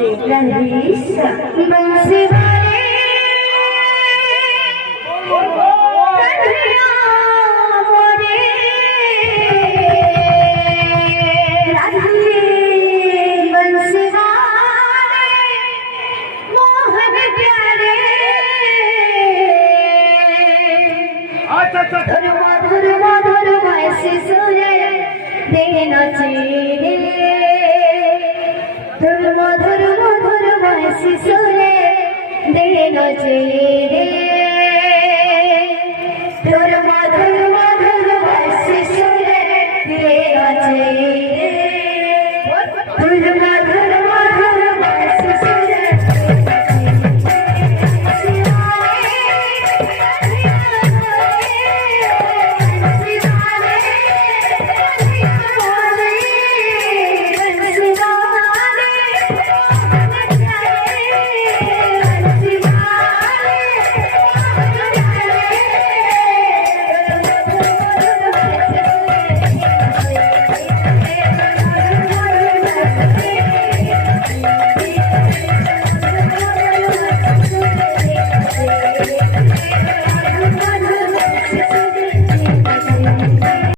रईस बंसी वाले कन्हैया मोरे राधे बंसी वाले मोहन प्यारे धुर मधुर ऐसे सूर्य देना चाहिए धुर मधुर ऐसे सूर्य देना चाहिए धुर मधुर ऐसे सूर्य देना चाहिए धुर मधुर ऐसे सूर्य